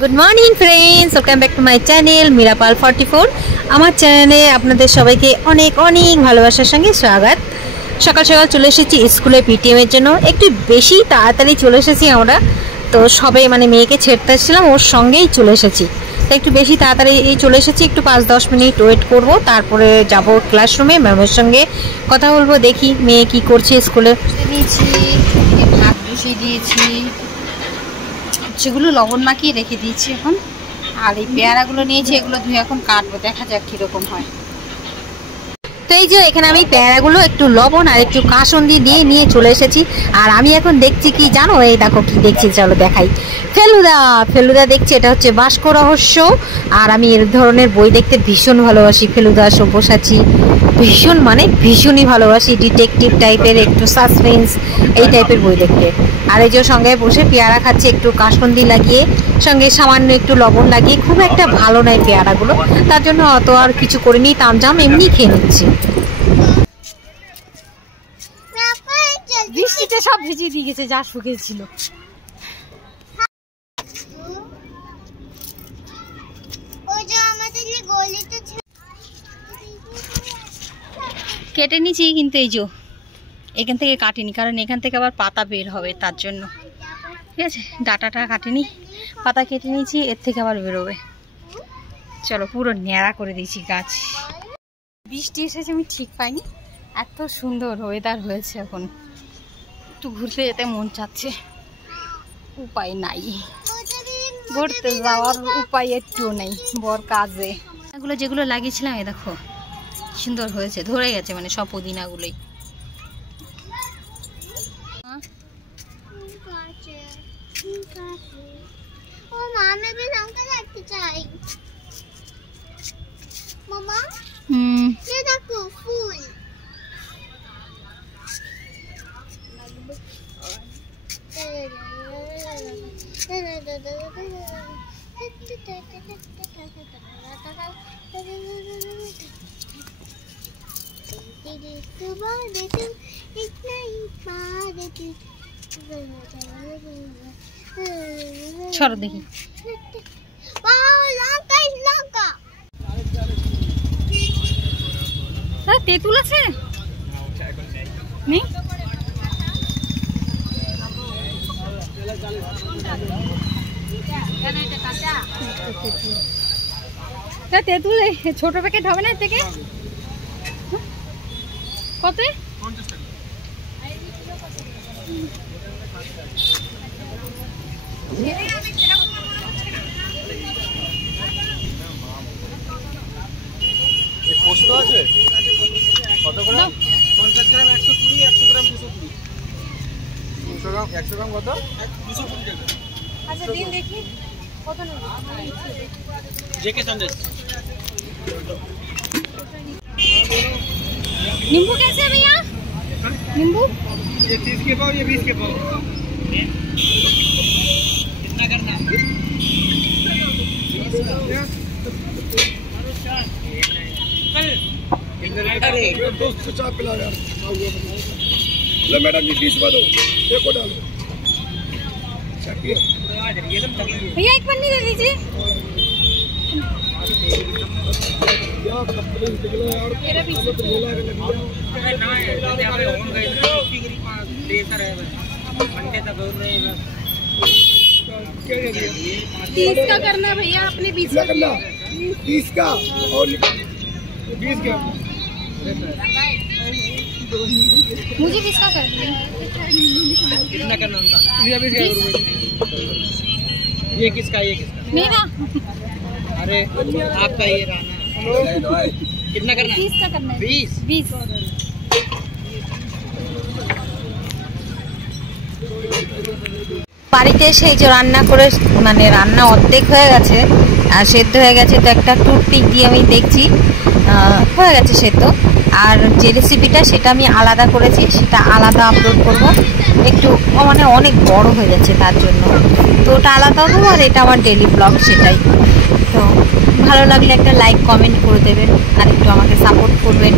Good morning friends, welcome back to my channel Mirapal 44। আমার চ্যানেলে আপনাদের সবাইকে অনেক অনেক ভালোবাসার সঙ্গে স্বাগত। সকাল সকাল চলে এসেছি স্কুলে পিটিএমের জন্য। একটু বেশি তাড়াতাড়ি চলে এসেছি আমরা, তো সবাই মেয়েকে ছেড়তে এসেছিলাম, ওর সঙ্গেই চলে এসেছি। তো একটু বেশি তাড়াতাড়ি চলে এসেছি, একটু 5-10 মিনিট ওয়েট করব, তারপরে যাব ক্লাসরুমে, ম্যামের সঙ্গে কথা বলবো। দেখি মেয়ে কি করছে স্কুলে। দিয়েছি ভাত বসিয়ে দিয়েছি, সেগুলো লবণ মাখিয়ে রেখে দিয়েছি এখন। আর এই পেয়ারাগুলো নিয়েছি, এগুলো ধুয়ে এখন কাটবো, দেখা যাক কীরকম হয়। তো এই যে এখানে আমি পেয়ারাগুলো একটু লবণ আর একটু কাসুন্দি দিয়ে নিয়ে চলে এসেছি। আর আমি এখন দেখছি কি জানো, এই দেখো কি দেখছি, চলো দেখাই। ফেলুদা দেখছি, এটা হচ্ছে বাস্ক রহস্য। আর আমি এর ধরনের বই দেখতে ভীষণ ভালোবাসি। ফেলুদা, সব্যসাচী ভীষণই ভালোবাসি। ডিটেকটিভ টাইপের, একটু সাসপেন্স এই টাইপের বই দেখতে। আর এই যে সঙ্গে বসে পেয়ারা খাচ্ছে, একটু কাসুন্দি লাগিয়ে, সঙ্গে সামান্য একটু লবণ লাগিয়ে। খুব একটা ভালো নয় পেয়ারাগুলো, তার জন্য অত আর কিছু করিনি, তামঝাম এমনি খেয়ে নিচ্ছি। বৃষ্টিতে সব ভিজিয়ে দিয়ে গেছে, যা শুকিয়েছিল। কেটে নিয়েছি, কিন্তু এই যে এখান থেকে কাটিনি, কারণ এখান থেকে আবার পাতা বের হবে, তার জন্য। ঠিক আছে, ডাটাটা কাটিনি, পাতা কেটে নিয়েছি, এর থেকে আবার বেরোবে। চলো, পুরো ন্যাড়া করে দিয়েছি গাছ। বৃষ্টি এসেছে আমি ঠিক পাইনি, এত সুন্দর ওয়েদার হয়েছে। এখন একটু ঘুরতে যেতে মন চাচ্ছে, উপায় নাই, ঘুরতে যাওয়ার উপায় একটু নেই, বর কাজে। এগুলো যেগুলো লাগিয়েছিলাম, এ দেখো সুন্দর হয়েছে, ধরে গেছে সব পুদিনাগুলোই। ছড়ো দেখি। তেঁতুল আছে তেঁতুল ছোট প্যাকেট হবে না, এর থেকে কত? পোস্ত আছে কত করে? 50 গ্রাম 120, 100 গ্রাম 220। 200 গ্রাম 100 গ্রাম কত? 220 টাকা। আচ্ছা দিন দেখি কত নেব। जेके संदेश। नींबू कैसे है भैया? नींबू ये 30 के पाव, ये 20 के पाव। कितना करना? अरे दोस्त को चाय पिला यार। ले मैडम ये 20 दो, देखो डालो। भैया एक पन्नी दे दीजिए। तीस का करना भैया, अपने 20 का करना। 30 का और 20 का। मुझे 20 का कर दीजिए। कितना करना था? 20 का। ये किसका? ये किसका? मेरा। अरे आपका ये राना। कितना करना? 30 का करना है। 20। বাড়িতে এসে এই যে রান্না করে, রান্না অর্ধেক হয়ে গেছে আর সেদ্ধ হয়ে গেছে। তো একটা টুথপিক দিয়ে আমি দেখছি হয়ে গেছে সেদ্ধ। আর যে রেসিপিটা সেটা আমি আলাদা করেছি, সেটা আলাদা আপলোড করব। একটু অনেক বড় হয়ে যাচ্ছে, তার জন্য। তো ওটা আলাদা দেবো, আর এটা আমার ডেলি ব্লগ, সেটাই। তো ভালো লাগলে একটা লাইক কমেন্ট করে দেবেন, আর একটু আমাকে সাপোর্ট করবেন।